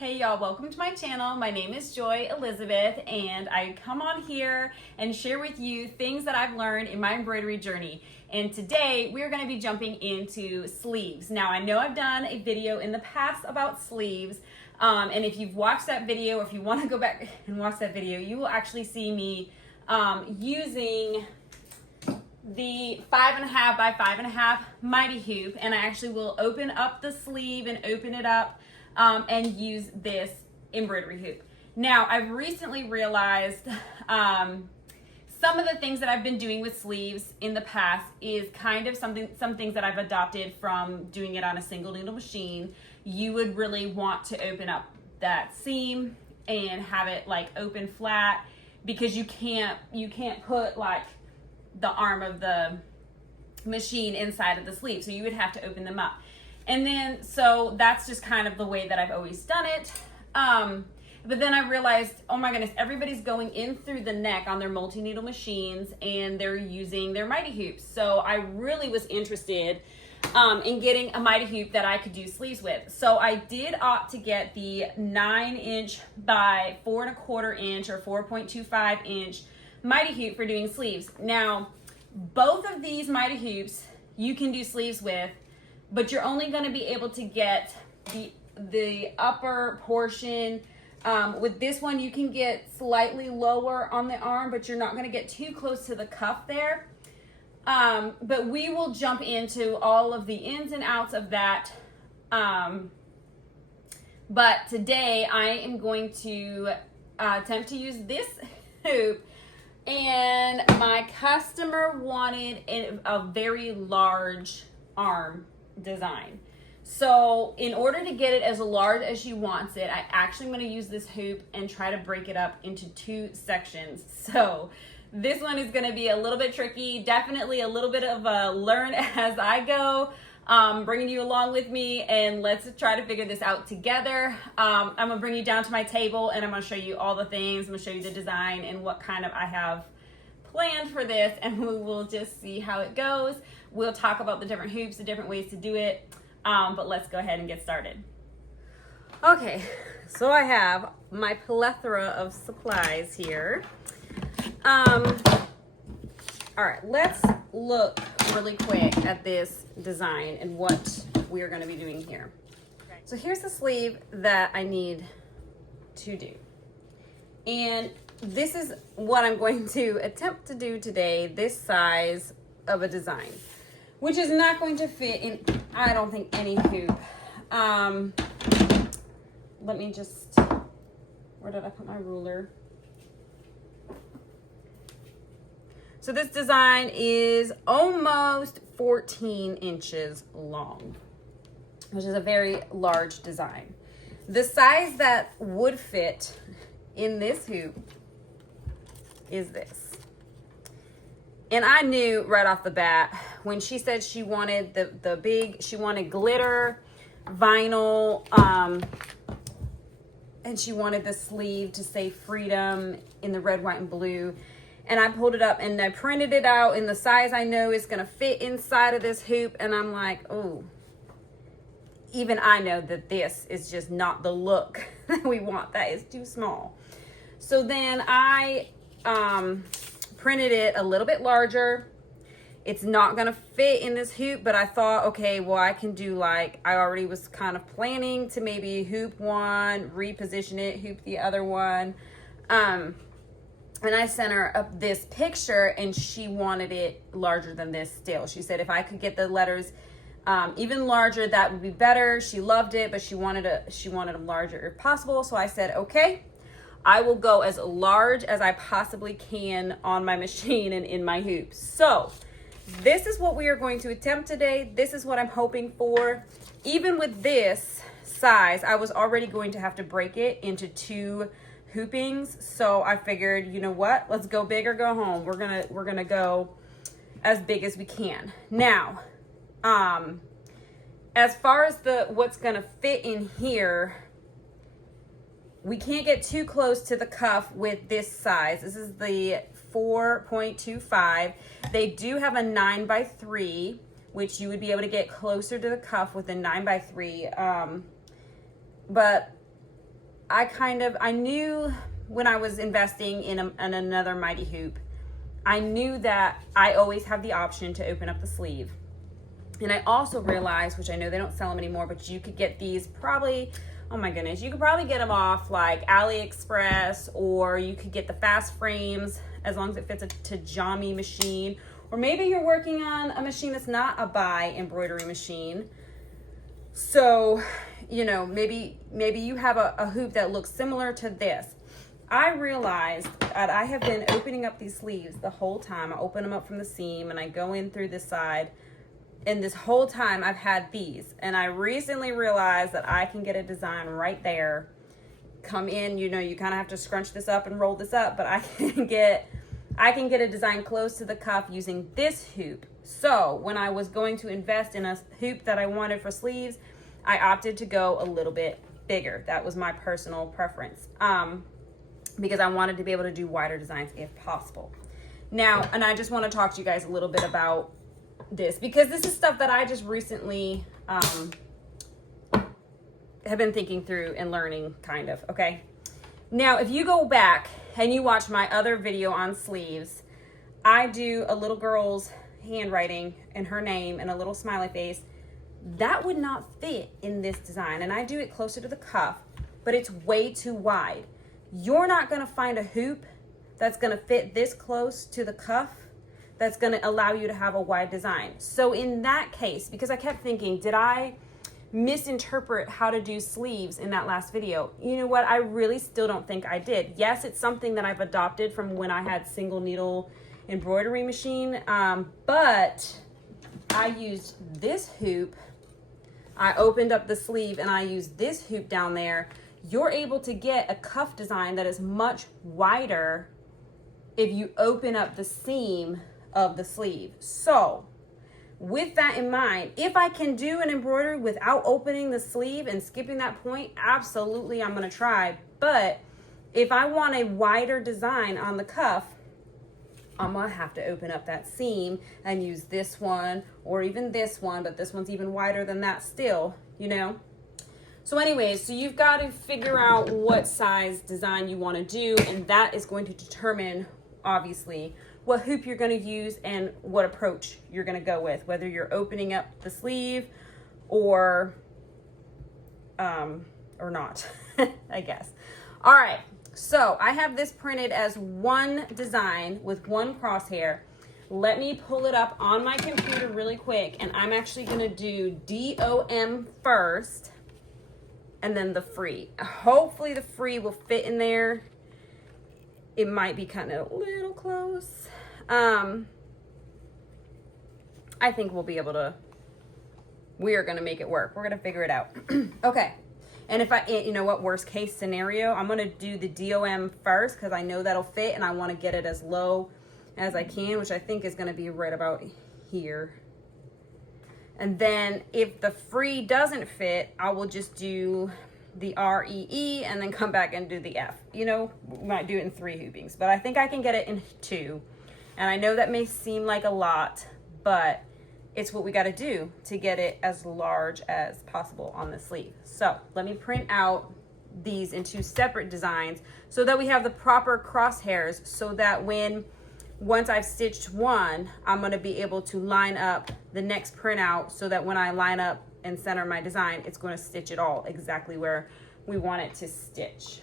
Hey y'all, welcome to my channel. My name is Joy Elizabeth and I come on here and share with you things that I've learned in my embroidery journey. And today we're going to be jumping into sleeves. Now I know I've done a video in the past about sleeves, and if you've watched that video, or if you want to go back and watch that video, you will actually see me using the 5.5 by 5.5 Mighty Hoop, and I actually will open up the sleeve and open it up and use this embroidery hoop. Now, I've recently realized some of the things that I've been doing with sleeves in the past is kind of some things that I've adopted from doing it on a single needle machine. You would really want to open up that seam and have it like open flat, because you can't put like the arm of the machine inside of the sleeve, so you would have to open them up. And then, so that's just kind of the way that I've always done it. But then I realized, oh my goodness, everybody's going in through the neck on their multi-needle machines and they're using their Mighty Hoops. So I really was interested in getting a Mighty Hoop that I could do sleeves with. So I did opt to get the 9" by 4¼ inch or 4.25 inch Mighty Hoop for doing sleeves. Now, both of these Mighty Hoops you can do sleeves with, but you're only going to be able to get the upper portion. With this one, you can get slightly lower on the arm, but you're not going to get too close to the cuff there. But we will jump into all of the ins and outs of that. But today I am going to attempt to use this hoop, and my customer wanted a very large arm design. So in order to get it as large as she wants it, I actually am going to use this hoop and try to break it up into 2 sections. So this one is going to be a little bit tricky, definitely a little bit of a learn as I go, bringing you along with me, and let's try to figure this out together. I'm going to bring you down to my table and I'm going to show you all the things. I'm going to show you the design and what kind of I have planned for this, and we will just see how it goes. We'll talk about the different hoops, the different ways to do it, but let's go ahead and get started. Okay, so I have my plethora of supplies here. All right, let's look really quick at this design and what we're going to be doing here. Okay. So here's the sleeve that I need to do, and this is what I'm going to attempt to do today, this size of a design, which is not going to fit in, I don't think, any hoop. Let me just, where did I put my ruler? So this design is almost 14 inches long, which is a very large design. The size that would fit in this hoop is this. And I knew right off the bat when she said she wanted she wanted glitter, vinyl, and she wanted the sleeve to say freedom in the red, white, and blue. And I pulled it up and I printed it out in the size I know is gonna fit inside of this hoop. And I'm like, oh, even I know that this is just not the look that we want. That is too small. So then I printed it a little bit larger. It's not gonna fit in this hoop, but I thought, okay, well, I can do like, I already was kind of planning to maybe hoop one, reposition it, hoop the other one. And I sent her up this picture and she wanted it larger than this still. She said if I could get the letters even larger, that would be better. She loved it, but she wanted them larger if possible. So I said, okay, I will go as large as I possibly can on my machine and in my hoops. So this is what we are going to attempt today. This is what I'm hoping for. Even with this size, I was already going to have to break it into 2 hoopings. So I figured, you know what? Let's go big or go home. We're gonna go as big as we can. Now, as far as what's gonna fit in here, we can't get too close to the cuff with this size. This is the 4.25. They do have a 9 by 3, which you would be able to get closer to the cuff with a 9 by 3. But I knew when I was investing in another Mighty Hoop, I knew that I always have the option to open up the sleeve. And I also realized, which I know they don't sell them anymore, but you could get these probably, oh my goodness, you could probably get them off like AliExpress, or you could get the fast frames as long as it fits a Tajami machine. Or maybe you're working on a machine that's not a buy embroidery machine. So, you know, maybe you have a hoop that looks similar to this. I realized that I have been opening up these sleeves the whole time. I open them up from the seam and I go in through this side. And this whole time I've had these. And I recently realized that I can get a design right there. Come in, you know, you kind of have to scrunch this up and roll this up, but I can get a design close to the cuff using this hoop. So when I was going to invest in a hoop that I wanted for sleeves, I opted to go a little bit bigger. That was my personal preference, because I wanted to be able to do wider designs if possible. Now, and I just want to talk to you guys a little bit about this, because this is stuff that I just recently have been thinking through and learning, kind of, okay? Now, if you go back and you watch my other video on sleeves, I do a little girl's handwriting and her name and a little smiley face. That would not fit in this design, and I do it closer to the cuff, but it's way too wide. You're not going to find a hoop that's going to fit this close to the cuff that's going to allow you to have a wide design. So in that case, because I kept thinking, did I misinterpret how to do sleeves in that last video? You know what? I really still don't think I did. Yes, it's something that I've adopted from when I had single needle embroidery machine, but I used this hoop. I opened up the sleeve and I used this hoop down there. You're able to get a cuff design that is much wider if you open up the seam of the sleeve. So with that in mind, if I can do an embroidery without opening the sleeve and skipping that point, absolutely I'm going to try. But if I want a wider design on the cuff, I'm going to have to open up that seam and use this one or even this one, but this one's even wider than that still, you know? So anyways, so you've got to figure out what size design you want to do, and that is going to determine, obviously, what hoop you're going to use and what approach you're going to go with, whether you're opening up the sleeve or not, I guess. All right, so I have this printed as one design with one crosshair. Let me pull it up on my computer really quick, and I'm actually going to do DOM first and then the free. Hopefully the free will fit in there. It might be kind of a little close. I think we'll be able to, we are going to make it work. We're going to figure it out. Okay. And if you know what, worst case scenario, I'm going to do the DOM first because I know that'll fit and I want to get it as low as I can, which I think is going to be right about here. And then if the free doesn't fit, I will just do the REE and then come back and do the F. You know, we might do it in 3 hoopings, but I think I can get it in 2. And I know that may seem like a lot, but it's what we got to do to get it as large as possible on the sleeve. So let me print out these in 2 separate designs so that we have the proper crosshairs, so that once I've stitched one, I'm going to be able to line up the next printout so that when I line up and center my design, it's going to stitch it all exactly where we want it to stitch.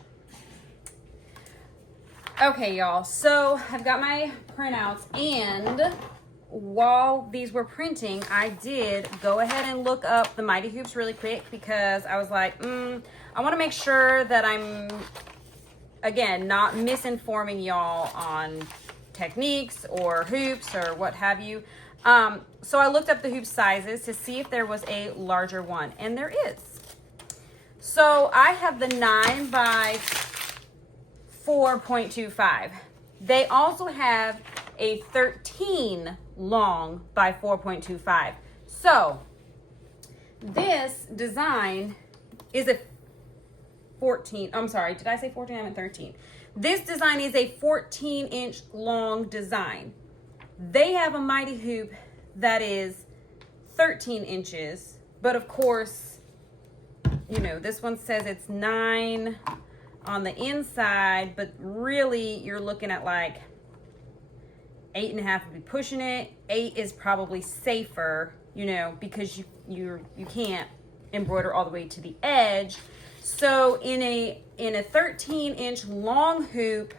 Okay, y'all, so I've got my printouts, and while these were printing, I did go ahead and look up the Mighty Hoops really quick because I was like, I want to make sure that I'm, again, not misinforming y'all on techniques or hoops or what have you. So I looked up the hoop sizes to see if there was a larger one, and there is. So I have the 9 by 4.25. They also have a 13 long by 4.25. So this design is a 14. I'm sorry, did I say 14? I meant 13. This design is a 14-inch long design. They have a Mighty Hoop that is 13 inches, but of course, you know, this one says it's 9 on the inside, but really you're looking at like 8.5 would be pushing it. 8 is probably safer, you know, because you can't embroider all the way to the edge. So in a 13-inch long hoop,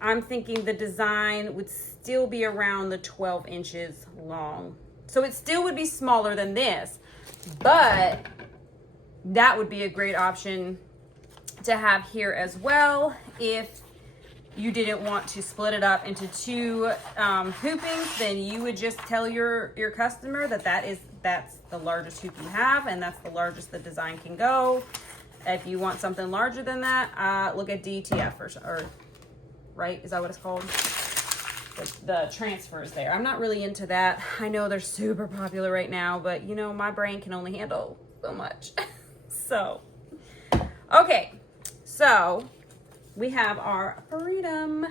I'm thinking the design would still be around the 12 inches long. So it still would be smaller than this, but that would be a great option to have here as well if you didn't want to split it up into 2 hoopings. Then you would just tell your customer that that's the largest hoop you have, and that's the largest the design can go. If you want something larger than that, look at DTF or right? Is that what it's called? The transfers there. I'm not really into that. I know they're super popular right now, but you know, my brain can only handle so much. So, okay. So we have our Freedom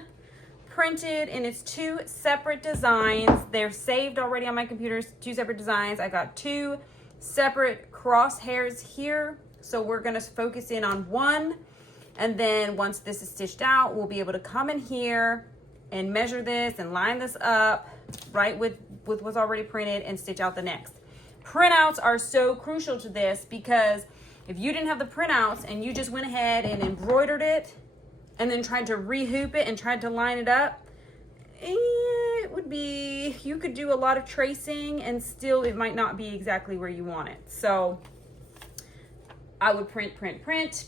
printed and it's 2 separate designs. They're saved already on my computer, 2 separate designs. I got 2 separate crosshairs here. So we're gonna focus in on one. And then once this is stitched out, we'll be able to come in here and measure this and line this up right with what's already printed and stitch out the next. Printouts are so crucial to this because if you didn't have the printouts and you just went ahead and embroidered it and then tried to re-hoop it and tried to line it up, it would be, you could do a lot of tracing and still it might not be exactly where you want it. So I would print,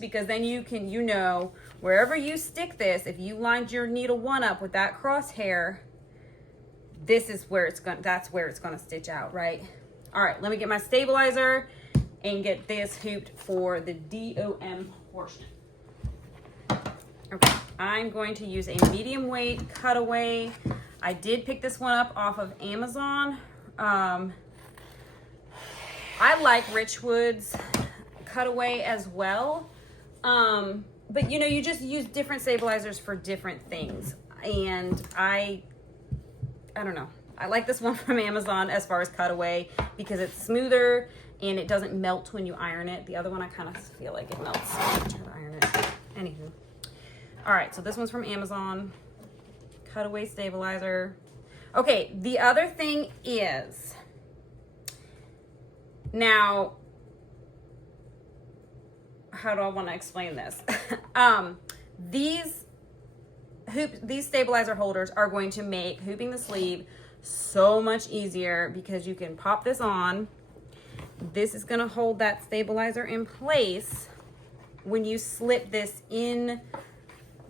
because then you can, you know, wherever you stick this, if you lined your needle 1 up with that crosshair, this is where it's going, that's where it's going to stitch out, right? All right, let me get my stabilizer and get this hooped for the DOM portion. Okay, I'm going to use a medium weight cutaway. I did pick this one up off of Amazon. I like Richwood's cutaway as well. But you know, you just use different stabilizers for different things. And I don't know. I like this one from Amazon as far as cutaway because it's smoother and it doesn't melt when you iron it. The other one I kind of feel like it melts when you try to iron it. Anywho. All right, so this one's from Amazon. Cutaway stabilizer. Okay, the other thing is, now, how do I want to explain this? These stabilizer holders are going to make hooping the sleeve so much easier because you can pop this on. This is going to hold that stabilizer in place when you slip this in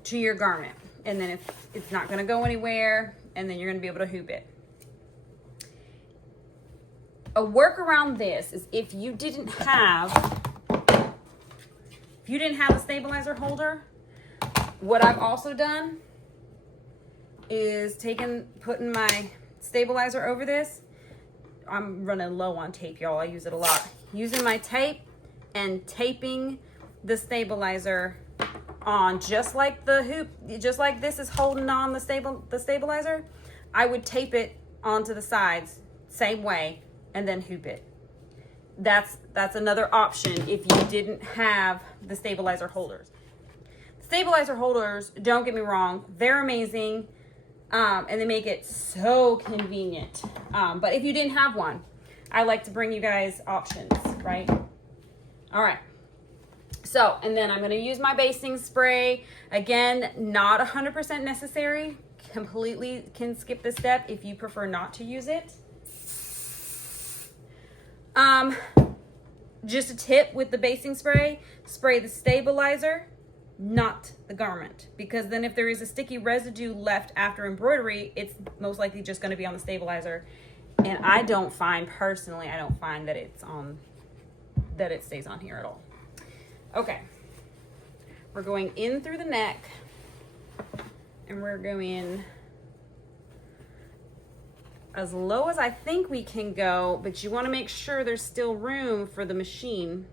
to your garment. And then if it's not going to go anywhere, and then you're going to be able to hoop it. A workaround this is if you didn't have a stabilizer holder, what I've also done is putting my stabilizer over this. I'm running low on tape, y'all. I use it a lot. Using my tape and taping the stabilizer on, just like the hoop, just like this is holding on the stabilizer, I would tape it onto the sides, same way, and then hoop it. That's another option if you didn't have the stabilizer holders. Stabilizer holders, don't get me wrong, they're amazing, and they make it so convenient. But if you didn't have one, I like to bring you guys options, right? All right. So, and then I'm going to use my basting spray. Again, not 100% necessary. Completely can skip this step if you prefer not to use it. Just a tip with the basting spray, spray the stabilizer, not the garment, because then if there is a sticky residue left after embroidery, it's most likely just going to be on the stabilizer. And I don't find that it stays on here at all. Okay, we're going in through the neck and we're going as low as I think we can go, but you want to make sure there's still room for the machine.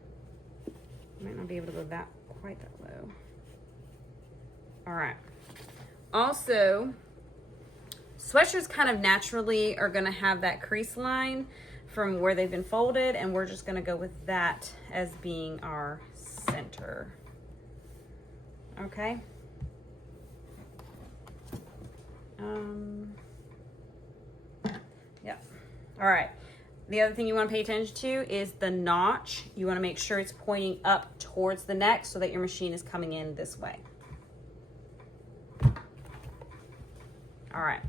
You might not be able to go quite that low. All right. Also, sweatshirts kind of naturally are going to have that crease line from where they've been folded, and we're just going to go with that as being our center. okay? Yeah. All right. The other thing you want to pay attention to is the notch. You want to make sure it's pointing up towards the neck so that your machine is coming in this way. All right.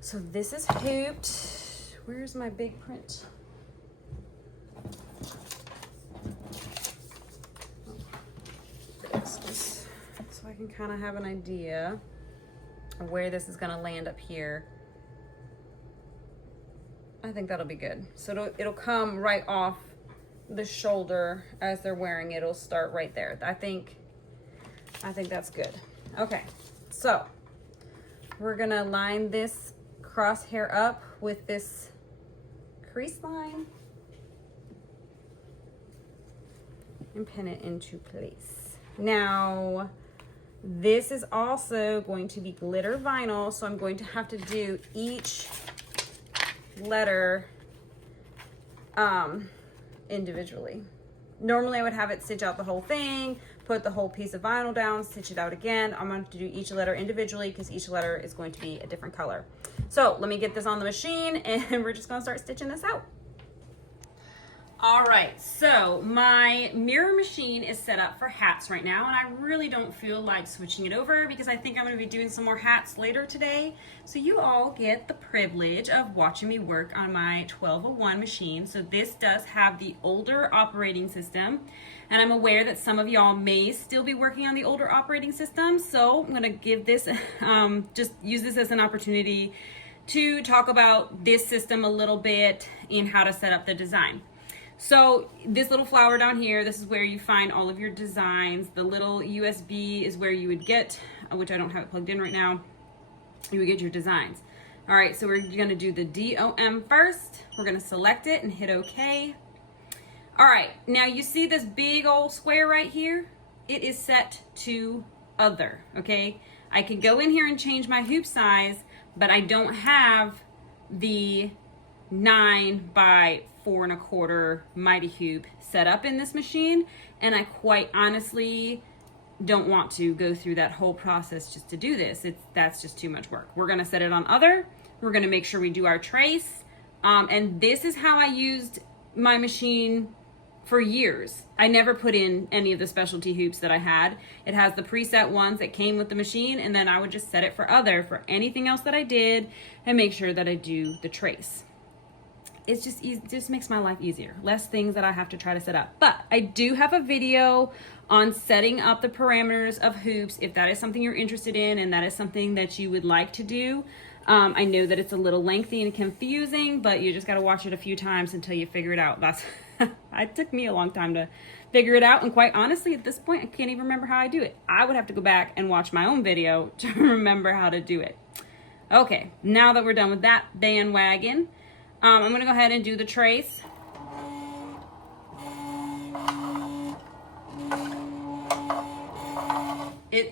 So this is hooped. Where's my big print? So I can kind of have an idea of where this is going to land up here. I think that'll be good. So it'll come right off the shoulder as they're wearing it. It'll start right there. I think that's good. Okay, so we're gonna line this crosshair up with this crease line and pin it into place. Now, this is also going to be glitter vinyl, so I'm going to have to do each letter individually. Normally I would have it stitch out the whole thing, put the whole piece of vinyl down, stitch it out again. I'm going to do each letter individually because each letter is going to be a different color. So let me get this on the machine and we're just going to start stitching this out. All right, so my mirror machine is set up for hats right now, and I really don't feel like switching it over because I think I'm going to be doing some more hats later today. So you all get the privilege of watching me work on my 1201 machine. So this does have the older operating system, and I'm aware that some of y'all may still be working on the older operating system. So I'm going to give this, just use this as an opportunity to talk about this system a little bit and how to set up the design. So this little flower down here, this is where you find all of your designs. The little USB is where you would get, which I don't have it plugged in right now, you would get your designs. All right, so we're gonna do the DOM first. We're gonna select it and hit OK. All right, now you see this big old square right here? It is set to other, okay? I could go in here and change my hoop size, but I don't have the 9 by 4 1/4 Mighty Hoop set up in this machine, and I quite honestly don't want to go through that whole process just to do this. That's just too much work. We're gonna set it on other. We're gonna make sure we do our trace, and this is how I used my machine for years. I never put in any of the specialty hoops that I had. It has the preset ones that came with the machine, and then I would just set it for other for anything else that I did and make sure that I do the trace. It's just easy, just makes my life easier. Less things that I have to try to set up. But I do have a video on setting up the parameters of hoops if that is something you're interested in and that is something that you would like to do. I know that it's a little lengthy and confusing, but you just got to watch it a few times until you figure it out. It took me a long time to figure it out, and quite honestly at this point I can't even remember how I do it. I would have to go back and watch my own video to remember how to do it. Okay, now that we're done with that bandwagon, I'm going to go ahead and do the trace.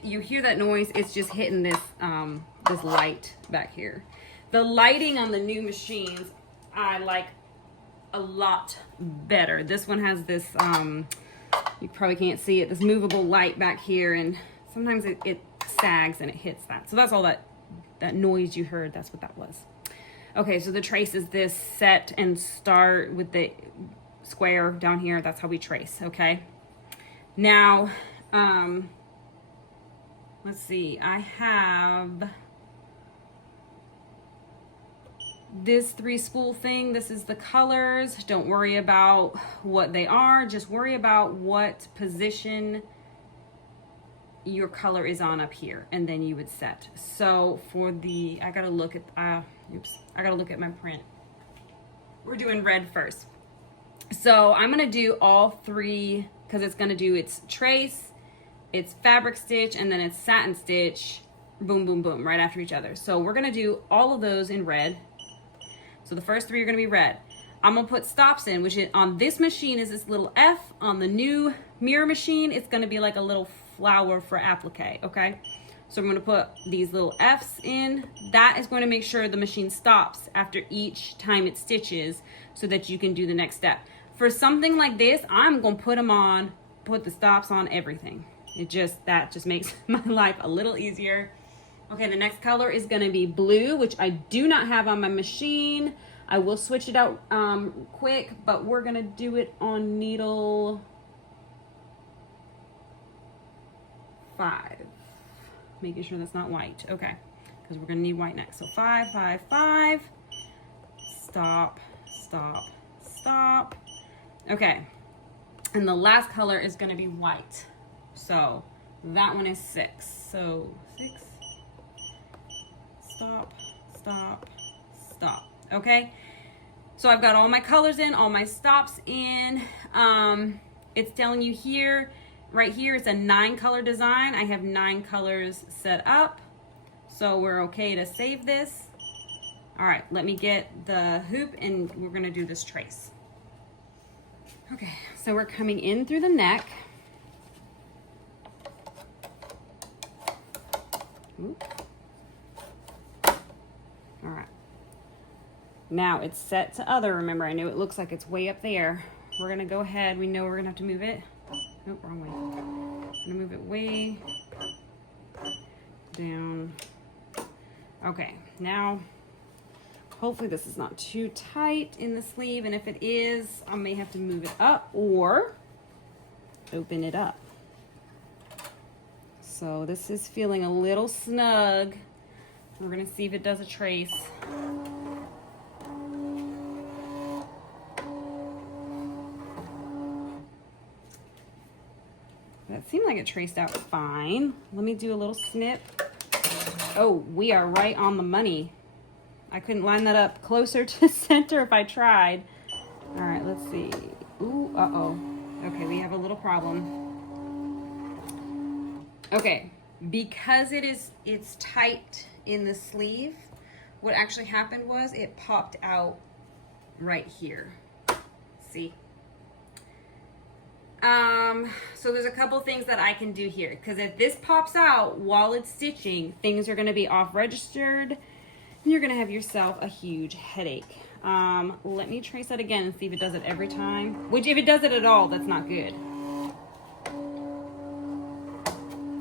You hear that noise? It's just hitting this this light back here. The lighting on the new machines I like a lot better. This one has this, you probably can't see it, this movable light back here, and sometimes it sags and it hits that. So that's all that noise you heard, that's what that was. Okay, so the trace is this set and start with the square down here. That's how we trace, okay? Now, let's see. I have this 3-spool thing. This is the colors. Don't worry about what they are. Just worry about what position your color is on up here, and then you would set. So for the, I gotta look at, I gotta look at my print. We're doing red first. So I'm gonna do all 3 because it's gonna do its trace, its fabric stitch, and then its satin stitch, boom, boom, boom, right after each other. So we're gonna do all of those in red. So the first 3 are gonna be red. I'm gonna put stops in, which is, on this machine is this little F. On the new mirror machine, it's gonna be like a little flower for applique, okay? So I'm gonna put these little F's in. That is going to make sure the machine stops after each time it stitches so that you can do the next step. For something like this, I'm gonna put the stops on everything. That just makes my life a little easier. Okay, the next color is gonna be blue, which I do not have on my machine. I will switch it out quick, but we're gonna do it on needle 5. Making sure that's not white. Okay, because we're gonna need white next. So 5, 5, 5. Stop, stop, stop. Okay, and the last color is gonna be white. So that one is 6. So 6. Stop, stop, stop. Okay, so I've got all my colors in, all my stops in. It's telling you here, right here, it's a 9-color design. I have 9 colors set up, so we're okay to save this. All right, let me get the hoop and we're gonna do this trace. Okay, so we're coming in through the neck. Oop. All right. Now it's set to other. Remember, I know it looks like it's way up there. We're gonna go ahead. We know we're gonna have to move it. Nope, wrong way. I'm gonna move it way down. Okay, now hopefully this is not too tight in the sleeve, and if it is, I may have to move it up or open it up. So this is feeling a little snug. We're gonna see if it does a trace. That seemed like it traced out fine. Let me do a little snip. Oh, we are right on the money. I couldn't line that up closer to center if I tried. All right, let's see. Ooh, uh-oh. Okay, we have a little problem. Okay, because it's tight in the sleeve, what actually happened was it popped out right here. See? So there's a couple things that I can do here, because if this pops out while it's stitching, things are going to be off registered and you're going to have yourself a huge headache. Let me trace that again and see if it does it every time, which if it does it at all, that's not good.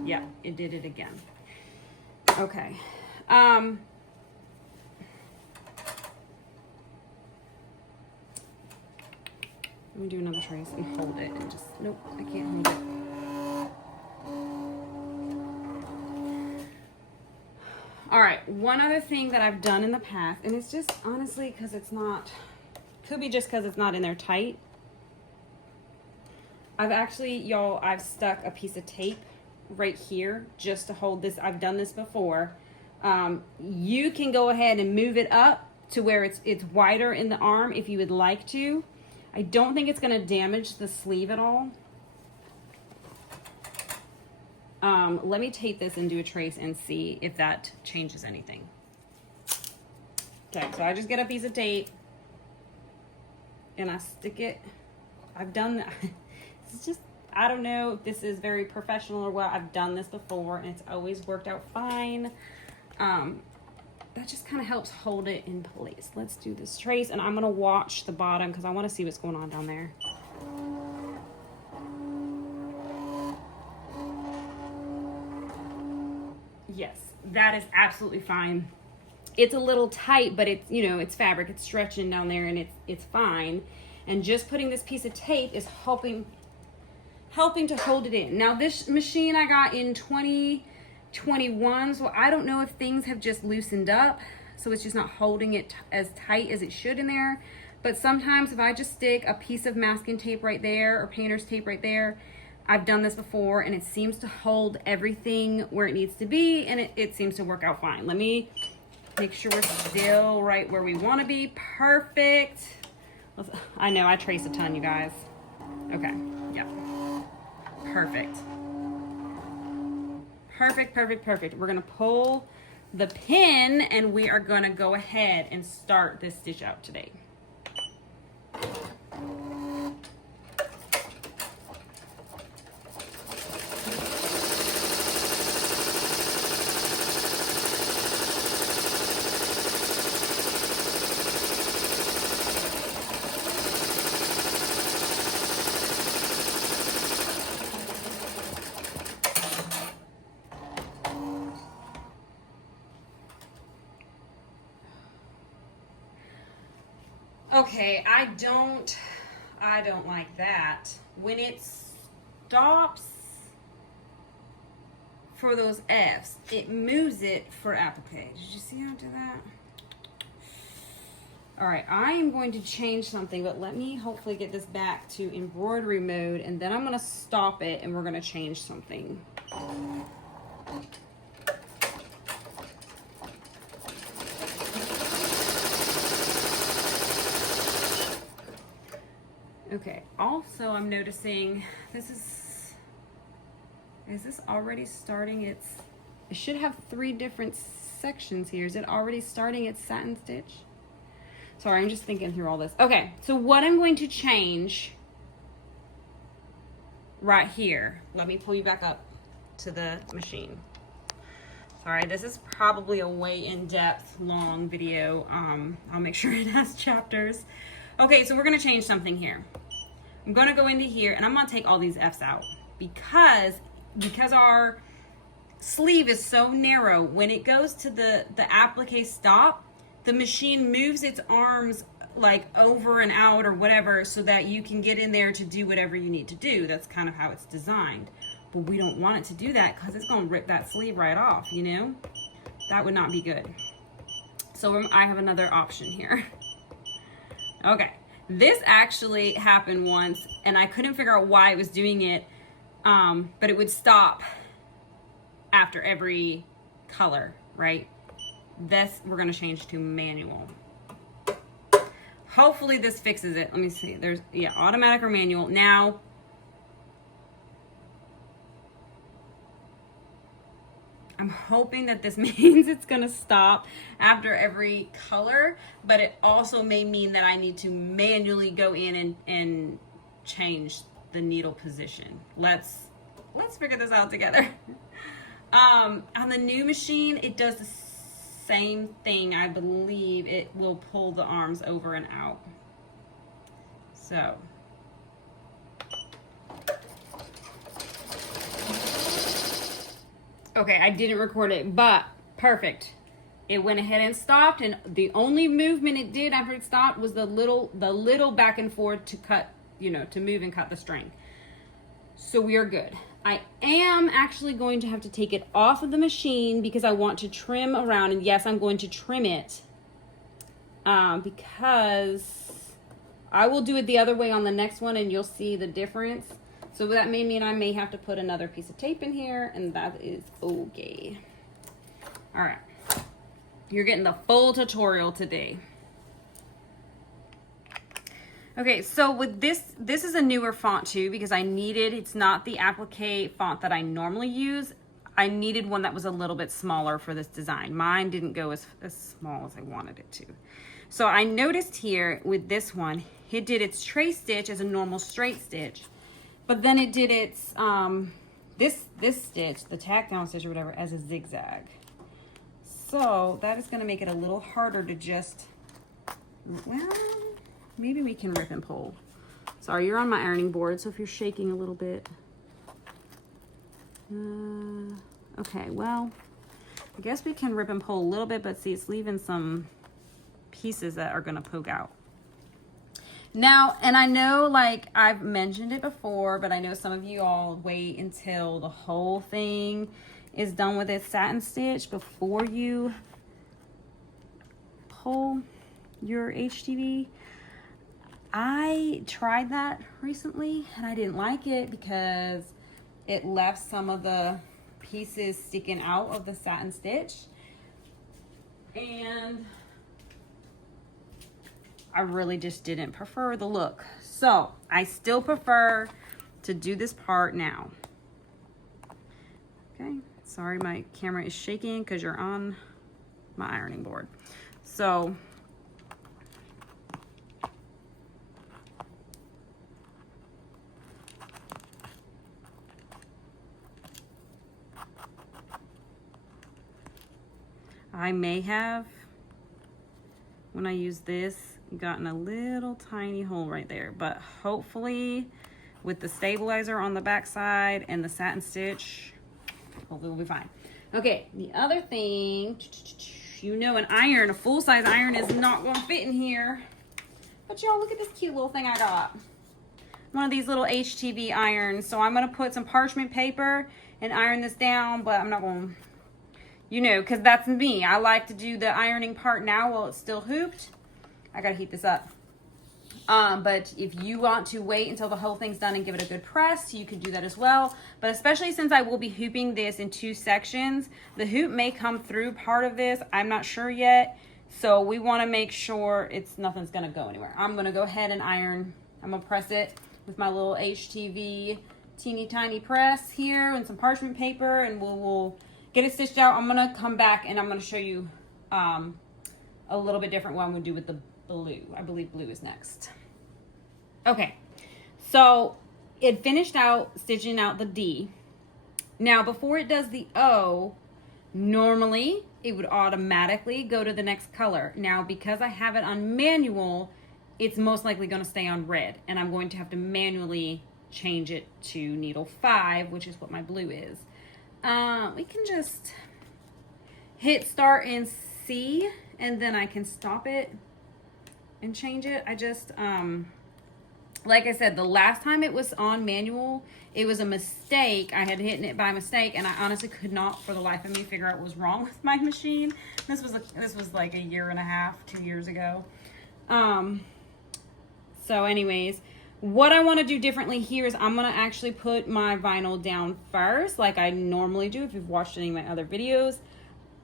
Yeah, it did it again. Okay. Let me do another trace and hold it and just, nope, I can't hold it. All right, one other thing that I've done in the past, and it's just honestly because it's not, could be just because it's not in there tight. I've actually, y'all, I've stuck a piece of tape right here just to hold this. I've done this before. You can go ahead and move it up to where it's wider in the arm if you would like to. I don't think it's going to damage the sleeve at all. Let me tape this and do a trace and see if that changes anything. Okay, so I just get a piece of tape and I stick it. I've done that. It's just, I don't know if this is very professional or what. I've done this before and it's always worked out fine. That just kind of helps hold it in place. Let's do this trace, and I'm gonna watch the bottom because I want to see what's going on down there. Yes, that is absolutely fine. It's a little tight, but it's, you know, it's fabric, it's stretching down there, and it's fine. And just putting this piece of tape is helping to hold it in. Now this machine I got in 2021, so I don't know if things have just loosened up, so it's just not holding it as tight as it should in there. But sometimes if I just stick a piece of masking tape right there or painter's tape right there, I've done this before and it seems to hold everything where it needs to be, and it seems to work out fine. Let me make sure we're still right where we want to be. Perfect. I know I trace a ton, you guys. Okay, yeah, perfect. Perfect, perfect, perfect. We're gonna pull the pin and we are gonna go ahead and start this stitch out today. Okay, I don't like that. When it stops for those F's, it moves it for applique. Did you see how to do that? All right, I am going to change something, but let me hopefully get this back to embroidery mode, and then I'm gonna stop it and we're gonna change something. Okay, also I'm noticing is this already starting it should have 3 different sections here. Is it already starting its satin stitch? Sorry, I'm just thinking through all this. Okay, so what I'm going to change right here, let me pull you back up to the machine. Sorry, this is probably a way in-depth, long video. I'll make sure it has chapters. Okay, so we're gonna change something here. I'm gonna go into here and I'm gonna take all these F's out because our sleeve is so narrow. When it goes to the applique stop, the machine moves its arms like over and out or whatever so that you can get in there to do whatever you need to do. That's kind of how it's designed. But we don't want it to do that because it's gonna rip that sleeve right off, you know? That would not be good. So I have another option here. Okay, this actually happened once and I couldn't figure out why it was doing it, but it would stop after every color, right? This we're gonna change to manual. Hopefully this fixes it. Let me see, there's, yeah, automatic or manual. Now, I'm hoping that this means it's gonna stop after every color, but it also may mean that I need to manually go in and change the needle position. Let's figure this out together. On the new machine, it does the same thing. I believe it will pull the arms over and out. So. Okay, I didn't record it, but perfect. It went ahead and stopped, and the only movement it did after it stopped was the little back and forth to cut, you know, to move and cut the string. So we are good. I am actually going to have to take it off of the machine because I want to trim around, and yes, I'm going to trim it because I will do it the other way on the next one and you'll see the difference. So that may mean I may have to put another piece of tape in here, and that is okay. All right, you're getting the full tutorial today. Okay, so with this is a newer font too because I needed, it's not the applique font that I normally use. I needed one that was a little bit smaller for this design. Mine didn't go as small as I wanted it to. So I noticed here with this one, it did its trace stitch as a normal straight stitch, but then it did its, this stitch, the tack down stitch or whatever, as a zigzag. So that is gonna make it a little harder to just, well, maybe we can rip and pull. Sorry, you're on my ironing board, so if you're shaking a little bit. Okay, well, I guess we can rip and pull a little bit, but see, it's leaving some pieces that are gonna poke out. Now, and I know, like, I've mentioned it before, but I know some of you all wait until the whole thing is done with its satin stitch before you pull your HTV. I tried that recently and I didn't like it because it left some of the pieces sticking out of the satin stitch, and I really just didn't prefer the look. So I still prefer to do this part now. Okay, sorry my camera is shaking because you're on my ironing board. So I may have, when I use this, gotten a little tiny hole right there, but hopefully with the stabilizer on the back side and the satin stitch, hopefully we'll be fine. Okay, the other thing, you know, an iron, a full-size iron is not going to fit in here. But y'all, look at this cute little thing I got. One of these little HTV irons. So I'm gonna put some parchment paper and iron this down, but I'm not gonna, you know, because that's me. I like to do the ironing part now while it's still hooped. I gotta heat this up. But if you want to wait until the whole thing's done and give it a good press, you can do that as well. But especially since I will be hooping this in 2 sections, the hoop may come through part of this. I'm not sure yet. So we want to make sure nothing's going to go anywhere. I'm going to go ahead and iron. I'm going to press it with my little HTV teeny tiny press here and some parchment paper, and we'll get it stitched out. I'm going to come back and I'm going to show you a little bit different what I'm going to do with the blue. I believe blue is next. Okay, so it finished out stitching out the D. Now before it does the O, normally it would automatically go to the next color. Now because I have it on manual, it's most likely going to stay on red, and I'm going to have to manually change it to needle 5, which is what my blue is. We can just hit start and C, and then I can stop it and change it. I just like I said, the last time it was on manual, it was a mistake. I had hit it by mistake, and I honestly could not for the life of me figure out what was wrong with my machine. This was like a year and a half, 2 years ago. So anyways, what I want to do differently here is I'm going to actually put my vinyl down first, like I normally do if you've watched any of my other videos.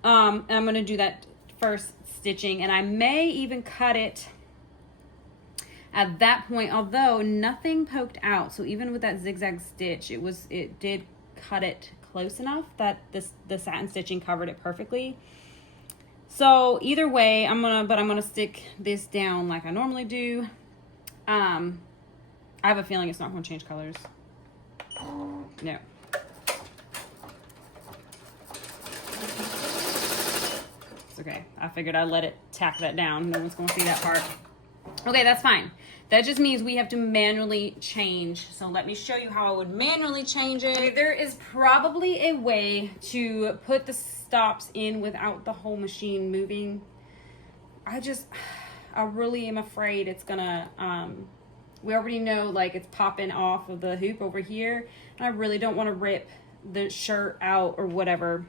And I'm going to do that first stitching, and I may even cut it at that point, although nothing poked out. So even with that zigzag stitch, it did cut it close enough that the satin stitching covered it perfectly. So either way, I'm gonna stick this down like I normally do. I have a feeling it's not gonna change colors. No. It's okay. I figured I'd let it tack that down. No one's gonna see that part. Okay, that's fine. That just means we have to manually change. So let me show you how I would manually change it. Okay, there is probably a way to put the stops in without the whole machine moving. I really am afraid it's gonna, we already know like it's popping off of the hoop over here. And I really don't want to rip the shirt out or whatever.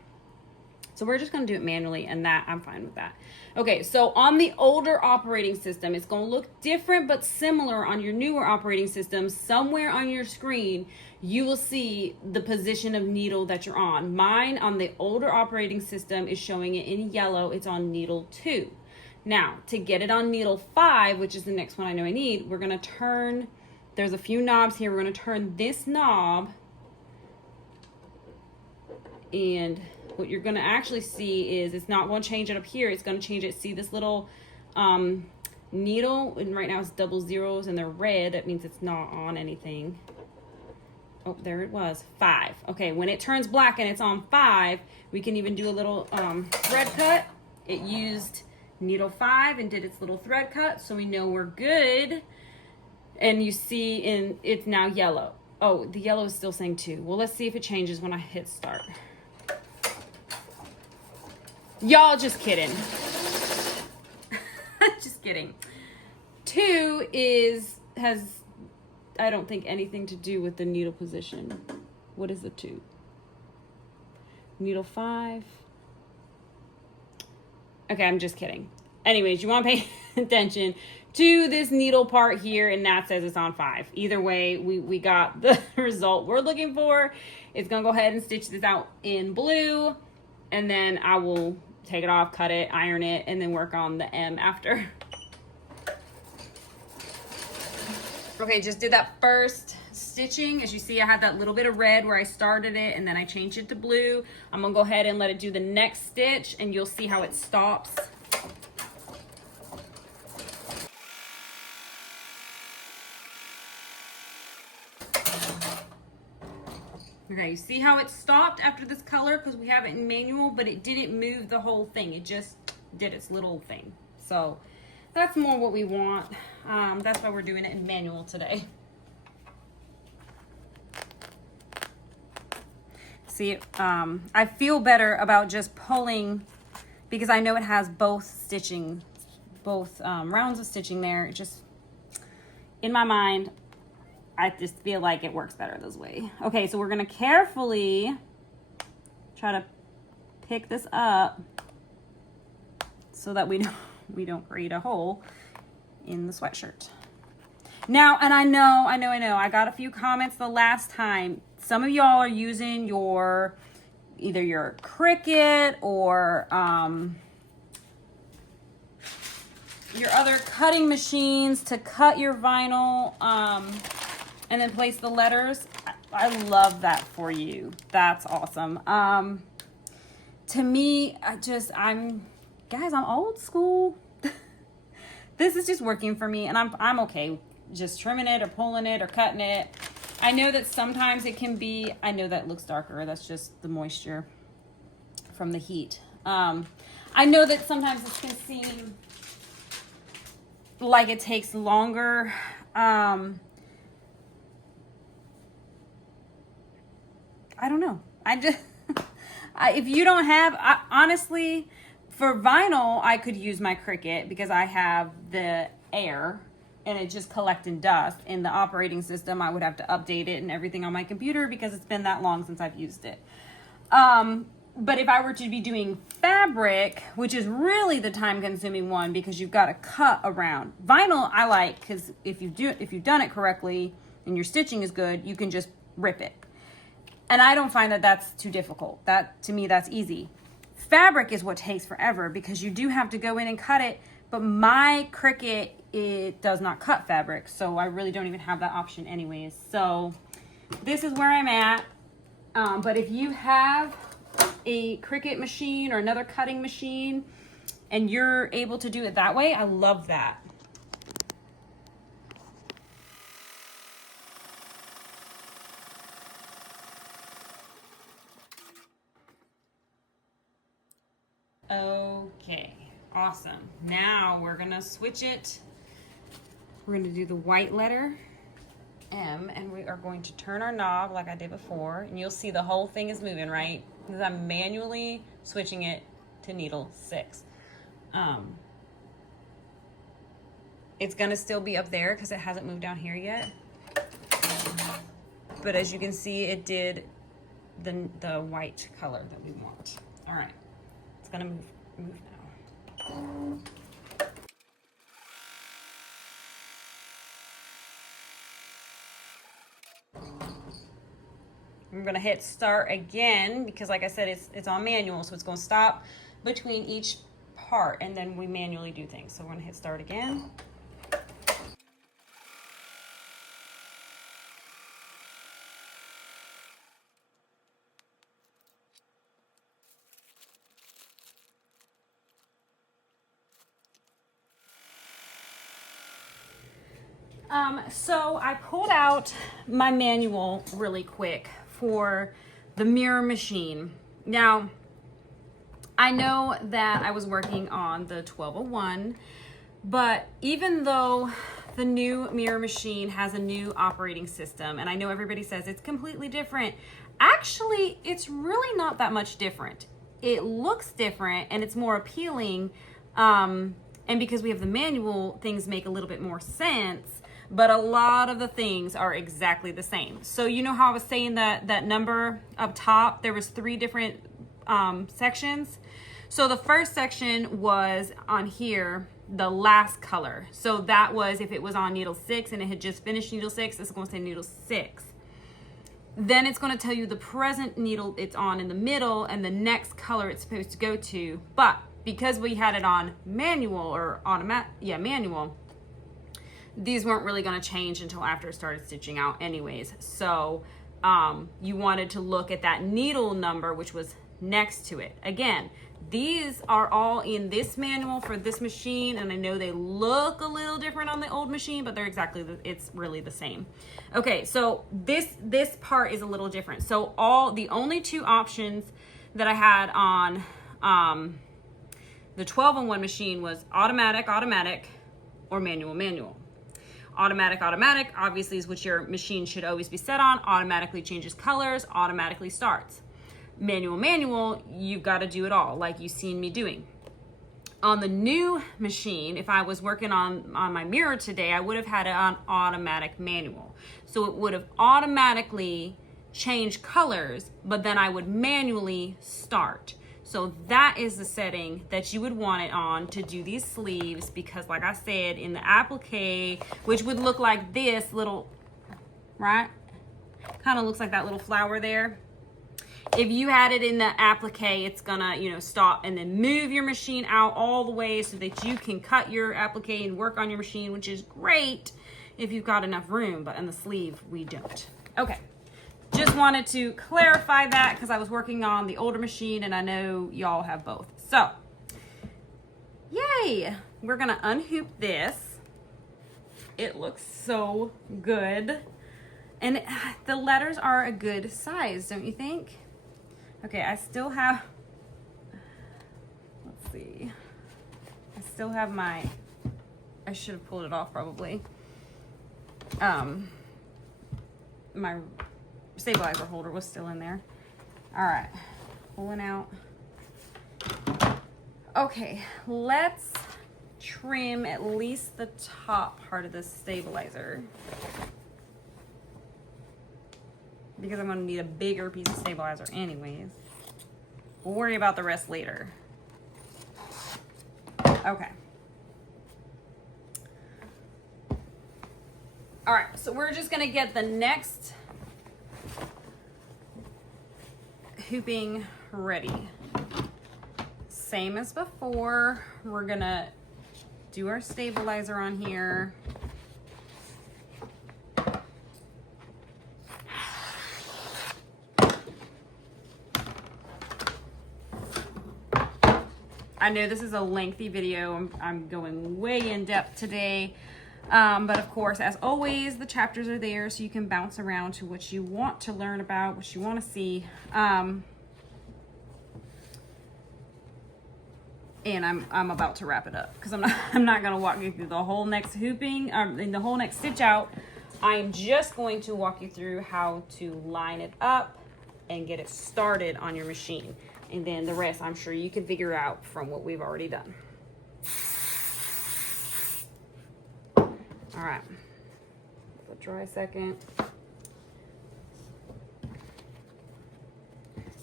So we're just going to do it manually, and that I'm fine with that. Okay, so on the older operating system, it's going to look different but similar on your newer operating system. Somewhere on your screen, you will see the position of needle that you're on. Mine on the older operating system is showing it in yellow. It's on needle 2. Now, to get it on needle 5, which is the next one I know I need, we're going to turn, there's a few knobs here. We're going to turn this knob, and what you're going to actually see is it's not going to change it up here. It's going to change it. See this little needle? And right now it's double zeros and they're red. That means it's not on anything. Oh, there it was. 5. Okay, when it turns black and it's on 5, we can even do a little thread cut. It used needle 5 and did its little thread cut, so we know we're good. And you see it's now yellow. Oh, the yellow is still saying 2. Well, let's see if it changes when I hit start. Y'all, just kidding. Just kidding. 2 has I don't think anything to do with the needle position. What is the 2? Needle 5. Okay, I'm just kidding. Anyways, you want to pay attention to this needle part here, and that says it's on 5. Either way, we got the result we're looking for. It's gonna go ahead and stitch this out in blue, and then I will take it off, cut it, iron it, and then work on the M after. Okay, just did that first stitching. As you see, I had that little bit of red where I started it, and then I changed it to blue. I'm gonna go ahead and let it do the next stitch, and you'll see how it stops. Okay, you see how it stopped after this color because we have it in manual, but it didn't move the whole thing. It just did its little thing. So that's more what we want. That's why we're doing it in manual today. See, I feel better about just pulling because I know it has both stitching, both rounds of stitching there. It just in my mind, I just feel like it works better this way. Okay, so we're gonna carefully try to pick this up so that we don't create a hole in the sweatshirt. Now, and I know, I got a few comments the last time. Some of y'all are using either your Cricut or your other cutting machines to cut your vinyl and then place the letters. I love that for you. That's awesome. To me, I'm old school. This is just working for me, and I'm okay just trimming it or pulling it or cutting it. I know that sometimes it can be, I know that looks darker. That's just the moisture from the heat. I know that sometimes this can seem like it takes longer. I don't know. If you don't have, honestly, for vinyl, I could use my Cricut because I have the air and it's just collecting dust. In the operating system, I would have to update it and everything on my computer because it's been that long since I've used it. But if I were to be doing fabric, which is really the time-consuming one because you've got to cut around. Vinyl, I like because if you've done it correctly and your stitching is good, you can just rip it. And I don't find that that's too difficult. To me, that's easy. Fabric is what takes forever because you do have to go in and cut it. But my Cricut, it does not cut fabric, so I really don't even have that option anyways. So this is where I'm at. But if you have a Cricut machine or another cutting machine and you're able to do it that way, I love that. Okay, awesome. Now we're gonna switch it. We're gonna do the white letter M, and we are going to turn our knob like I did before, and you'll see the whole thing is moving, right? Because I'm manually switching it to needle 6. It's gonna still be up there because it hasn't moved down here yet. But as you can see, it did the white color that we want. All right, it's gonna move now. I'm gonna hit start again because like I said, it's on manual, so it's gonna stop between each part and then we manually do things. So we're gonna hit start again. So I pulled out my manual really quick for the mirror machine. Now, I know that I was working on the 1201, but even though the new mirror machine has a new operating system, and I know everybody says it's completely different, actually, it's really not that much different. It looks different and it's more appealing, and because we have the manual, things make a little bit more sense. But a lot of the things are exactly the same. So you know how I was saying that number up top, there was 3 different sections. So the first section was on here, the last color. So that was if it was on needle 6 and it had just finished needle 6, it's going to say needle 6. Then it's going to tell you the present needle it's on in the middle and the next color it's supposed to go to. But because we had it on manual or manual, these weren't really going to change until after it started stitching out anyways. So you wanted to look at that needle number, which was next to it. Again, these are all in this manual for this machine, and I know they look a little different on the old machine, but they're it's really the same. Okay, so this part is a little different. So the only 2 options that I had on the 1201 machine was automatic, or manual. Automatic, obviously is what your machine should always be set on. Automatically changes colors, automatically starts. Manual, you've got to do it all like you've seen me doing. On the new machine, if I was working on my mirror today, I would have had it on automatic manual. So it would have automatically changed colors, but then I would manually start. So that is the setting that you would want it on to do these sleeves, because like I said, in the applique, which would look like this little, right? Kind of looks like that little flower there. If you had it in the applique, it's gonna, you know, stop and then move your machine out all the way so that you can cut your applique and work on your machine, which is great if you've got enough room, but in the sleeve, we don't. Okay, just wanted to clarify that because I was working on the older machine and I know y'all have both. So, yay! We're gonna unhoop this. It looks so good. And the letters are a good size, don't you think? Okay, I still have, let's see. I still have my, I should have pulled it off probably. My stabilizer holder was still in there. All right, pulling out. Okay, let's trim at least the top part of the stabilizer, because I'm gonna need a bigger piece of stabilizer anyways. We'll worry about the rest later. Okay. All right, so we're just gonna get the next hooping ready. Same as before, we're gonna do our stabilizer on here. I know this is a lengthy video. I'm going way in depth today. But of course, as always, the chapters are there so you can bounce around to what you want to learn about, what you want to see. And I'm about to wrap it up because I'm not going to walk you through the whole next hooping, in the whole next stitch out. I am just going to walk you through how to line it up and get it started on your machine. And then the rest, I'm sure you can figure out from what we've already done. All right, let it dry a second.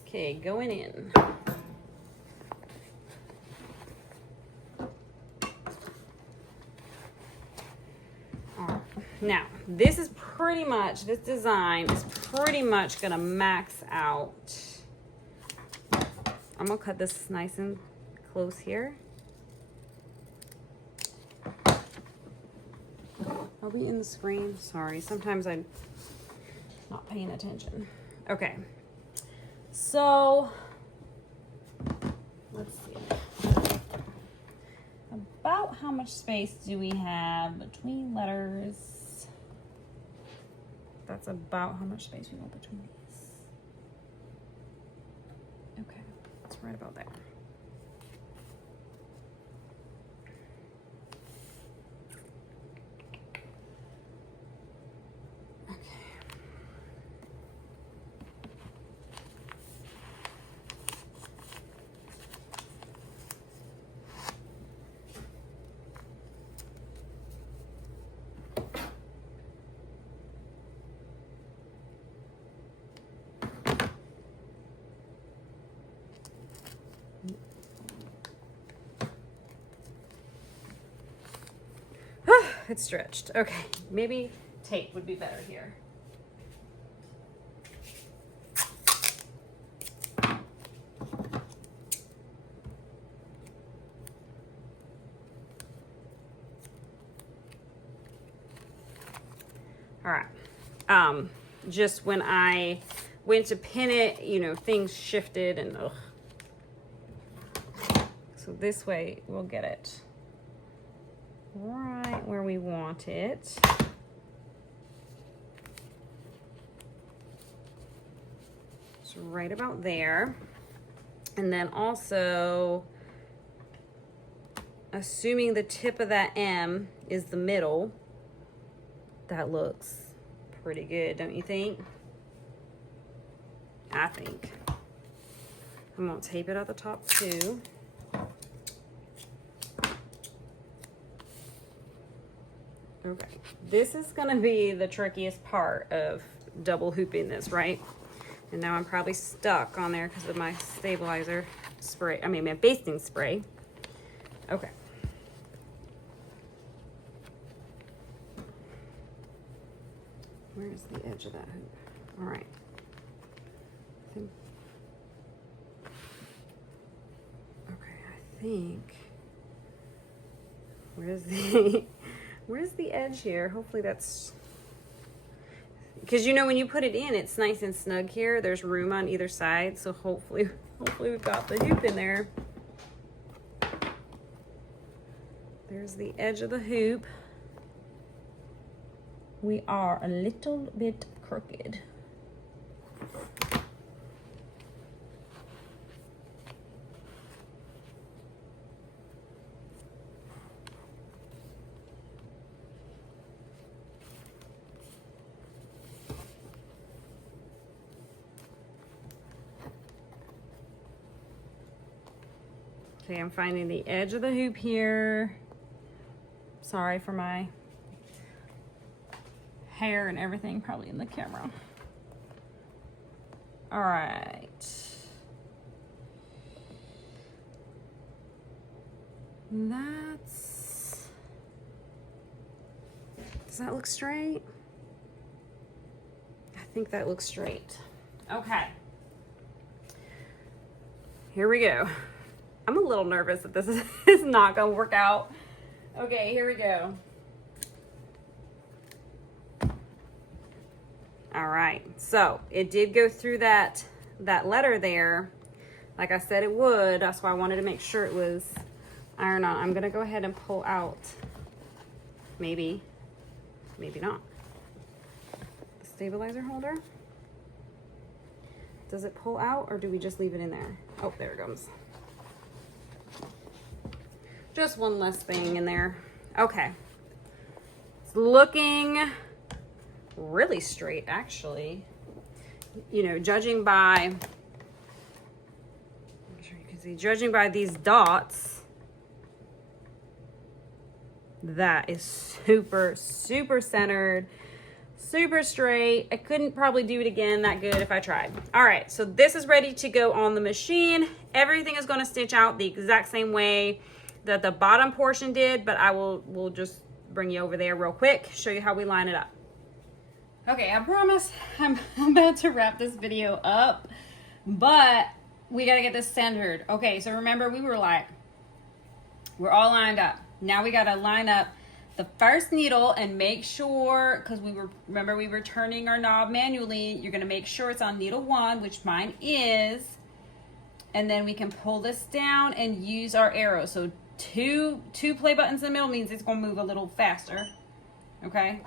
Okay, going in. All right, now this is pretty much, this design is pretty much gonna max out. I'm gonna cut this nice and close here. I'll be in the screen. Sorry, sometimes I'm not paying attention. Okay, so let's see. About how much space do we have between letters? That's about how much space we want between these. Okay, it's right about there. It's stretched. Okay, maybe tape would be better here. All right. Just when I went to pin it, you know, things shifted and ugh. So this way we'll get it right where we want it. It's right about there. And then also, assuming the tip of that M is the middle, that looks pretty good, don't you think? I think. I'm gonna tape it at the top too. Okay, this is gonna be the trickiest part of double hooping this, right? And now I'm probably stuck on there because of my stabilizer spray, I mean my basting spray. Okay. Where's the edge of that hoop? All right. Okay, I think, where's the edge here? Hopefully that's, because you know when you put it in, it's nice and snug here. There's room on either side, so hopefully we've got the hoop in there. There's the edge of the hoop. We are a little bit crooked. Okay, I'm finding the edge of the hoop here. Sorry for my hair and everything probably in the camera. All right. Does that look straight? I think that looks straight. Okay. Here we go. I'm a little nervous that this is not gonna work out. Okay, here we go. All right, so it did go through that letter there, like I said it would. That's why I wanted to make sure it was iron on. I'm gonna go ahead and pull out, maybe not, the stabilizer holder. Does it pull out or do we just leave it in there? Oh, there it comes. Just one less thing in there. Okay. It's looking really straight, actually. You know, judging by, I'm sure you can see, judging by these dots, that is super, super centered, super straight. I couldn't probably do it again that good if I tried. All right, so this is ready to go on the machine. Everything is going to stitch out the exact same way that the bottom portion did, but we'll just bring you over there real quick, show you how we line it up. Okay, I promise I'm about to wrap this video up, but we got to get this centered. Okay, so remember we're all lined up. Now we got to line up the first needle and make sure, because remember we were turning our knob manually, you're going to make sure it's on needle 1, which mine is, and then we can pull this down and use our arrow. So two play buttons in the middle means it's going to move a little faster. Okay,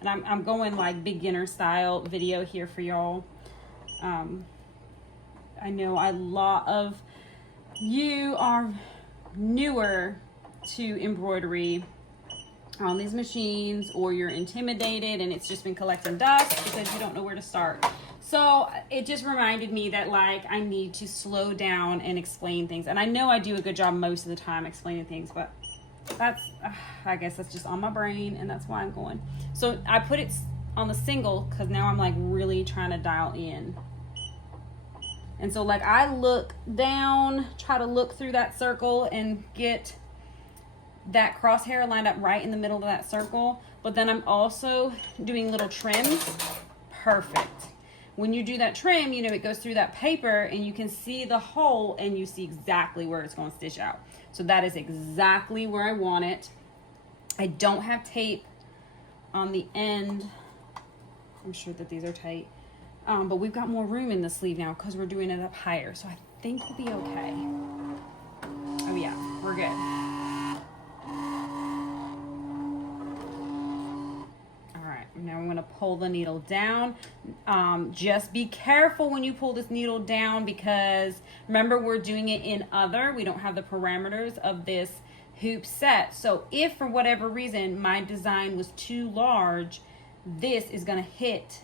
and I'm going like beginner style video here for y'all. I know a lot of you are newer to embroidery on these machines, or you're intimidated and it's just been collecting dust because you don't know where to start. So it just reminded me that like I need to slow down and explain things. And I know I do a good job most of the time explaining things, but that's, I guess that's just on my brain, and that's why I'm going. So I put it on the single because now I'm like really trying to dial in. And so like I look down, try to look through that circle and get that crosshair lined up right in the middle of that circle. But then I'm also doing little trims. Perfect. When you do that trim, you know, it goes through that paper and you can see the hole and you see exactly where it's going to stitch out. So that is exactly where I want it. I don't have tape on the end. I'm sure that these are tight. But we've got more room in the sleeve now because we're doing it up higher. So I think we'll be okay. Oh yeah, we're good. Now I'm going to pull the needle down. Just be careful when you pull this needle down because remember we're doing it in other. We don't have the parameters of this hoop set. So if for whatever reason my design was too large, this is going to hit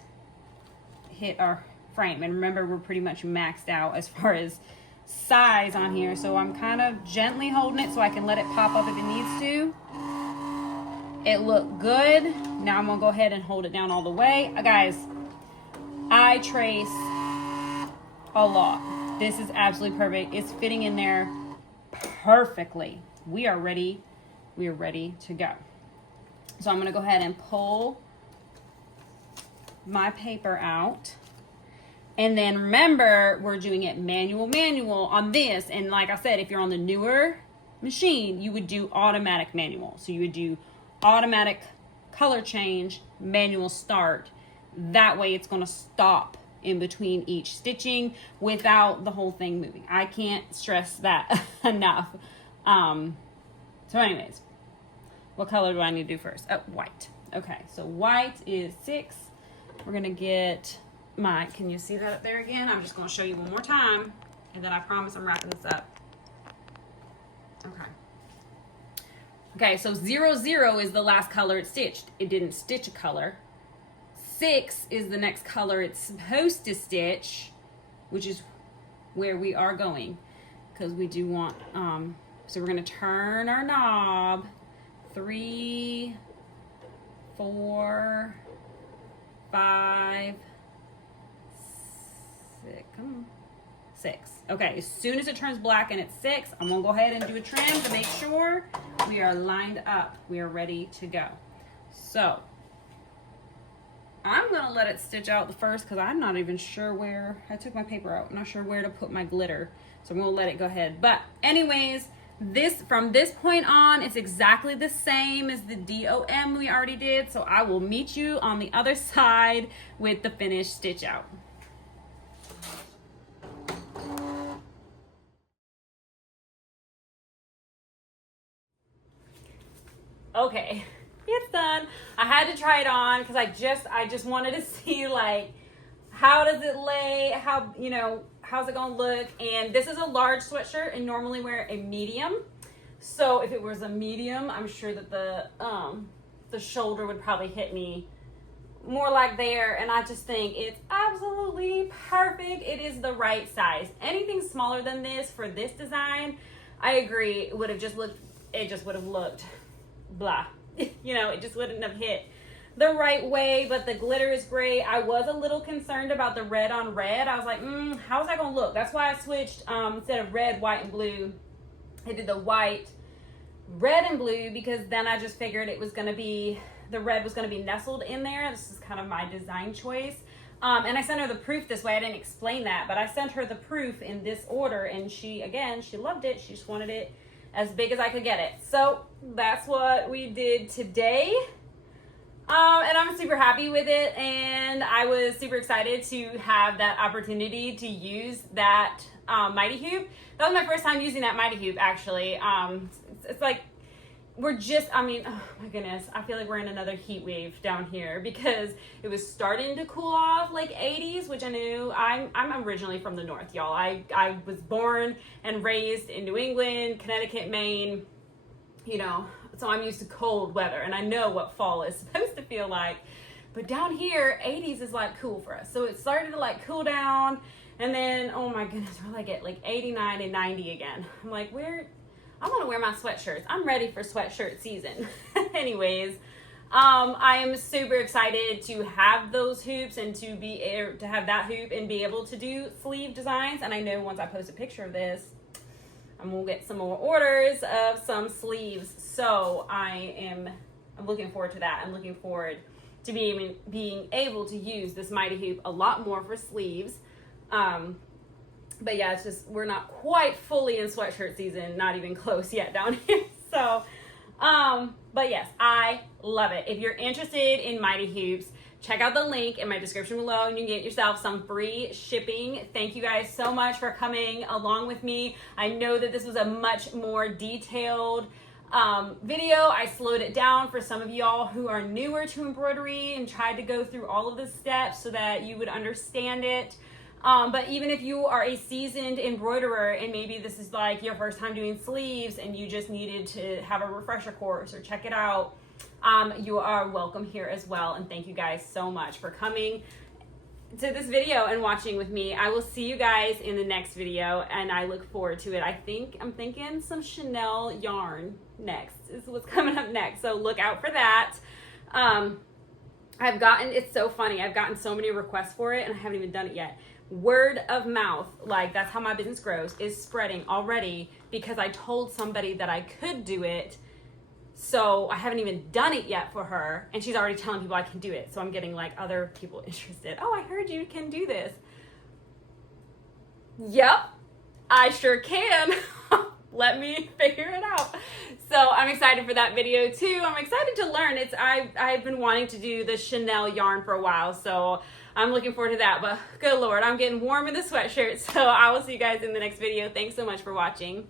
our frame. And remember we're pretty much maxed out as far as size on here. So I'm kind of gently holding it so I can let it pop up if it needs to. It looked good. Now I'm gonna go ahead and hold it down all the way. Guys, I trace a lot. This is absolutely perfect. It's fitting in there perfectly. We are ready to go. So I'm gonna go ahead and pull my paper out. And then remember, we're doing it manual on this. And like I said, if you're on the newer machine, you would do automatic manual. So you would do automatic color change, manual start. That way it's gonna stop in between each stitching without the whole thing moving. I can't stress that enough. So anyways, what color do I need to do first? Oh, white. Okay, so white is 6. We're gonna get my, can you see that up there again? I'm just gonna show you one more time, and then I promise I'm wrapping this up. Okay. Okay, so 00 is the last color it stitched. It didn't stitch a color. 6 is the next color it's supposed to stitch, which is where we are going, because we do want, so we're gonna turn our knob 3, 4, 5, 6, come on, 6. Okay, as soon as it turns black and it's 6, I'm gonna go ahead and do a trim to make sure we are lined up. We are ready to go. So I'm gonna let it stitch out the first, because I'm not even sure where, I took my paper out, I'm not sure where to put my glitter. So I'm gonna let it go ahead. But anyways, from this point on, it's exactly the same as the DOM we already did. So I will meet you on the other side with the finished stitch out. Okay, it's done. I had to try it on because I just wanted to see, like, how does it lay, how, you know, how's it gonna look. And this is a large sweatshirt and normally wear a medium. So if it was a medium, I'm sure that the shoulder would probably hit me more like there. And I just think it's absolutely perfect. It is the right size. Anything smaller than this for this design, I agree, it would have just looked, it just would have looked blah. You know, it just wouldn't have hit the right way. But the glitter is great. I was a little concerned about the red on red. I was like, how's that gonna look? That's why I switched, instead of red, white, and blue, I did the white, red, and blue, because then I just figured it was gonna be, the red was gonna be nestled in there. This is kind of my design choice. And I sent her the proof this way. I didn't explain that, but I sent her the proof in this order, and she loved it. She just wanted it as big as I could get it. So that's what we did today. And I'm super happy with it. And I was super excited to have that opportunity to use that MightyHoop. That was my first time using that MightyHoop, actually. It's like, we're just, I mean, oh my goodness, I feel like we're in another heat wave down here because it was starting to cool off, like 80s, which I knew. I'm originally from the north, y'all. I was born and raised in New England, Connecticut, Maine, you know, so I'm used to cold weather and I know what fall is supposed to feel like. But down here, 80s is like cool for us. So it started to like cool down, and then, oh my goodness, we're like at like 89 and 90 again. I'm like, I want to wear my sweatshirts. I'm ready for sweatshirt season. Anyways, I am super excited to have those hoops and to have that hoop and be able to do sleeve designs. And I know once I post a picture of this, I'm gonna get some more orders of some sleeves. So I'm looking forward to that. I'm looking forward to being able to use this MightyHoop a lot more for sleeves. But yeah, it's just, we're not quite fully in sweatshirt season, not even close yet down here. So, but yes, I love it. If you're interested in MightyHoops, check out the link in my description below and you can get yourself some free shipping. Thank you guys so much for coming along with me. I know that this was a much more detailed video. I slowed it down for some of y'all who are newer to embroidery and tried to go through all of the steps so that you would understand it. But even if you are a seasoned embroiderer and maybe this is like your first time doing sleeves and you just needed to have a refresher course or check it out, you are welcome here as well. And thank you guys so much for coming. to this video and watching with me. I will see you guys in the next video, and I look forward to it. I'm thinking some Chanel yarn next is what's coming up next, so look out for that. It's so funny, I've gotten so many requests for it and I haven't even done it yet. Word of mouth, like that's how my business grows, is spreading already because I told somebody that I could do it. So I haven't even done it yet for her, and she's already telling people I can do it. So I'm getting like other people interested. Oh, I heard you can do this. Yep, I sure can. Let me figure it out. So I'm excited for that video too. I'm excited to learn. I've been wanting to do the Chanel yarn for a while, so I'm looking forward to that. But good Lord, I'm getting warm in the sweatshirt. So I will see you guys in the next video. Thanks so much for watching.